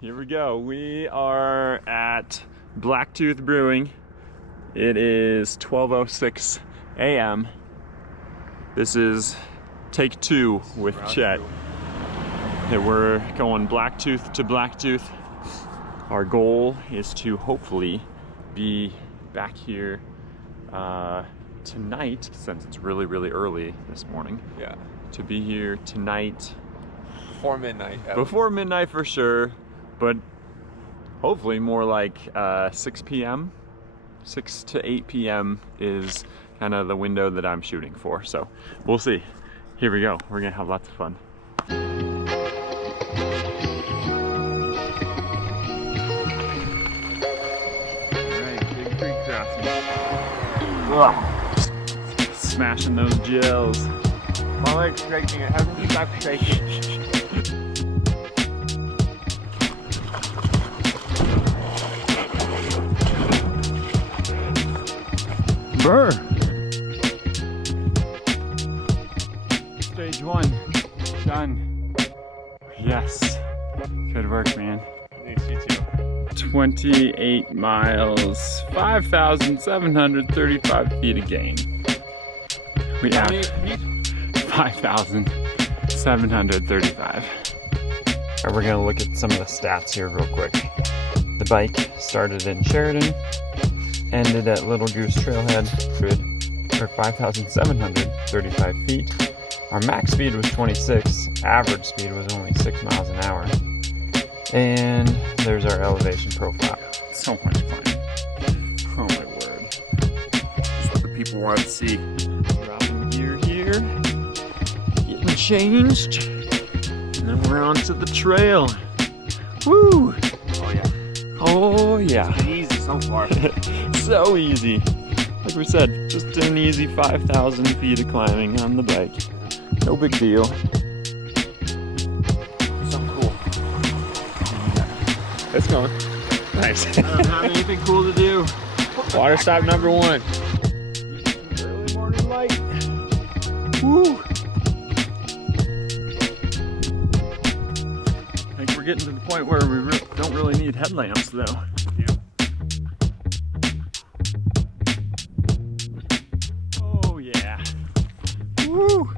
Here we go. We are at Blacktooth Brewing. It is 12:06 a.m. This is take 2 with Chet. Yeah, we're going Blacktooth to Blacktooth. Our goal is to hopefully be back here tonight, since it's really, really early this morning. Yeah. To be here tonight. Before midnight. Before midnight for sure, but hopefully more like 6 p.m. 6 to 8 p.m. is kind of the window that I'm shooting for. So we'll see. Here we go. We're gonna have lots of fun. Alright, big creek crossing. Ugh. Smashing those gels. My leg's shaking. It hasn't stopped shaking. Burr. Stage 1 done. Yes. Good work, man. Thanks, you too. 28 miles, 5,735 feet of gain. We have 5,735. Alright, we're gonna look at some of the stats here real quick. The bike started in Sheridan, ended at Little Goose Trailhead for 5,735 feet. Our max speed was 26, average speed was only 6 miles an hour. And there's our elevation profile. So much fun. Oh my word. That's what the people want to see. Dropping gear here, getting changed, and then we're onto the trail. Woo! Oh yeah. Oh yeah. It's been easy so far. So easy. Like we said, just an easy 5,000 feet of climbing on the bike. No big deal. So cool. It's going. Nice. I don't have anything cool to do. Water stop number 1. Early morning light. Woo! I think we're getting to the point where we don't really need headlamps though. Oh yeah. Woo!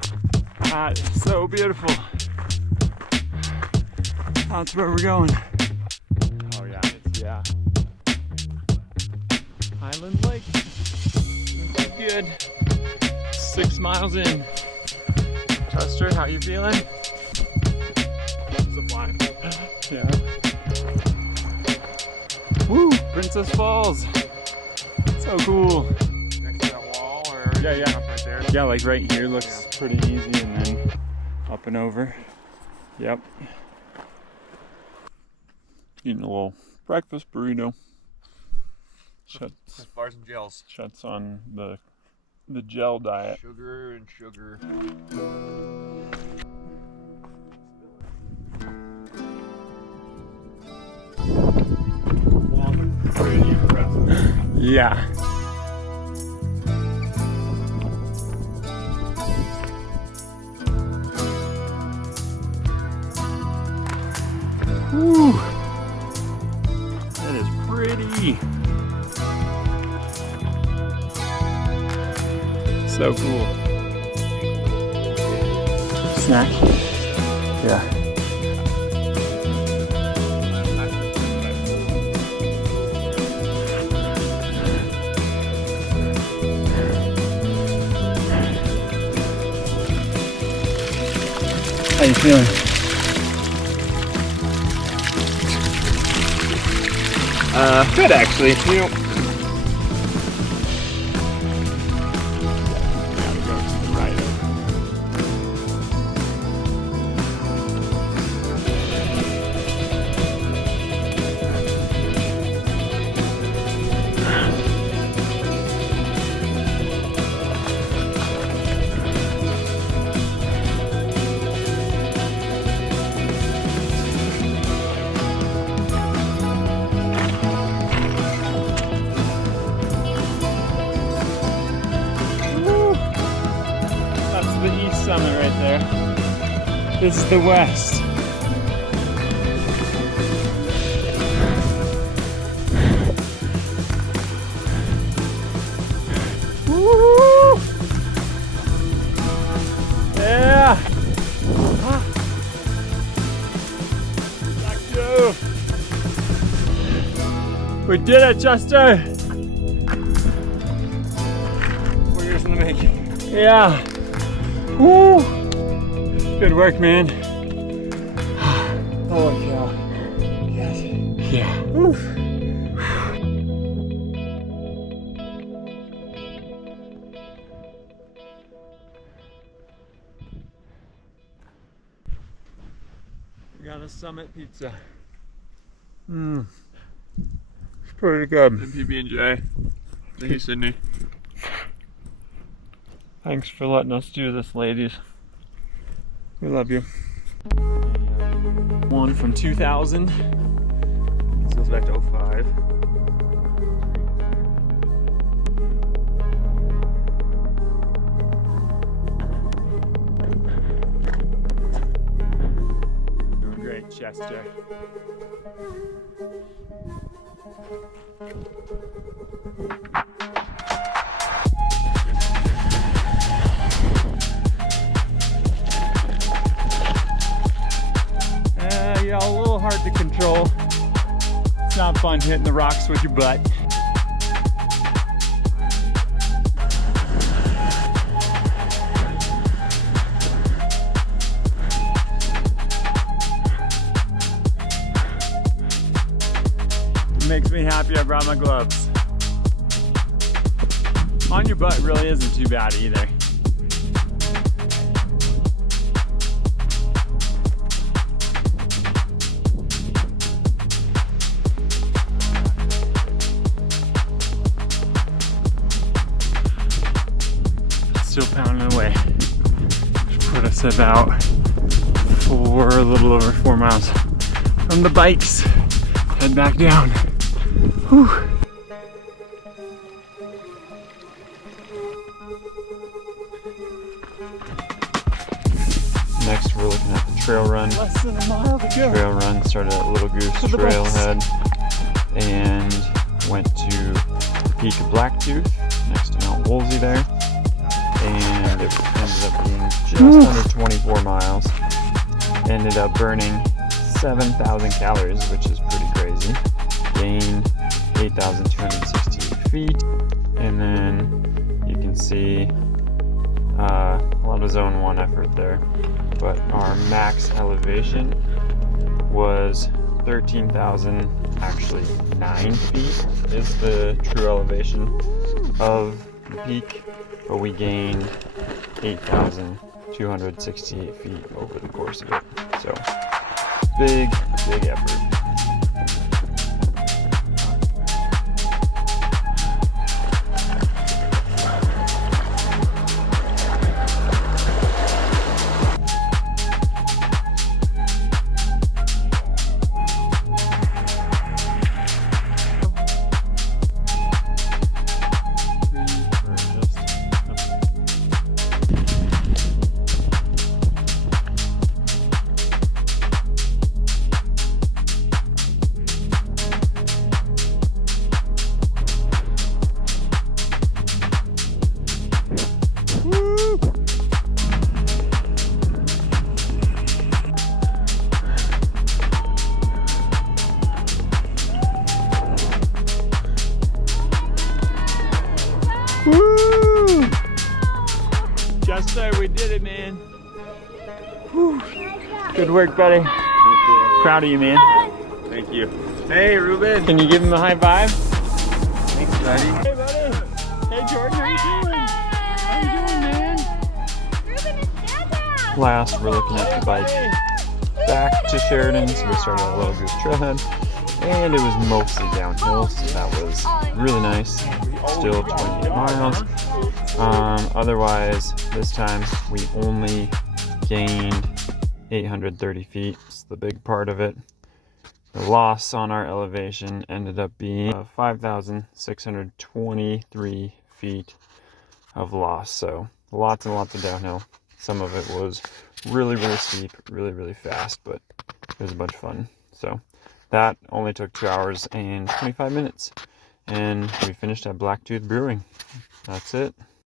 So beautiful. That's where we're going. Oh yeah, yeah. Highland Lake. Looking good. 6 miles in. Chester, how you feeling? Sublime. Yeah. Woo! Princess Falls. So cool. Next to that wall, or Yeah. up right there. Yeah, like right here looks pretty easy, and then up and over. Yep. Eating a little breakfast burrito. Just bars and gels. Shuts on the gel diet. Sugar and sugar. Pretty impressive. Yeah. Woo! That is pretty. So cool. Snack? Yeah. How you feeling? Good actually. You know, Gotta go to the right over. summit right there. This is the west. Yo. We did it, Chester! 4 years in the making. Yeah. Woo! Good work, man. Holy cow. Yes. Yeah. Woo. We got a Summit pizza. It's pretty good. PB&J. Thank you, Sydney. Thanks for letting us do this, ladies. We love you. One from 2000. This goes back to 05. Doing great, Chester. Yeah, a little hard to control. It's not fun hitting the rocks with your butt. It makes me happy I brought my gloves. On your butt really isn't too bad either. Still pounding away. Just put us about a little over 4 miles from the bikes. Head back down. Whew. Next, we're looking at the trail run. Less than a mile to go. Trail run started at Little Goose Trailhead and went to the peak of Blacktooth next to Mount Woolsey there. And it ended up being just under 24 miles. Ended up burning 7,000 calories, which is pretty crazy. Gained 8,268 feet. And then you can see a lot of zone 1 effort there. But our max elevation was 13,009 feet is the true elevation of the peak. But we gained 8,268 feet over the course of it. So, big effort. Woo! Chester, we did it, man. Whew. Good work, buddy. Proud of you, man. Thank you. Hey, Ruben. Can you give him a high five? Thanks, buddy. Hey, buddy. Hey, Jordan, how you doing? How you doing, man? Ruben is downtown. Last, we're looking at the bike back to Sheridan. So we started at Little Goose Trailhead, and it was mostly downhill, so that was really nice. Still 28 miles. Otherwise, this time we only gained 830 feet. It's the big part of it. The loss on our elevation ended up being 5,623 feet of loss. So lots and lots of downhill. Some of it was really steep, really fast, but it was a bunch of fun. So that only took 2 hours and 25 minutes. And we finished at Blacktooth Brewing. That's it.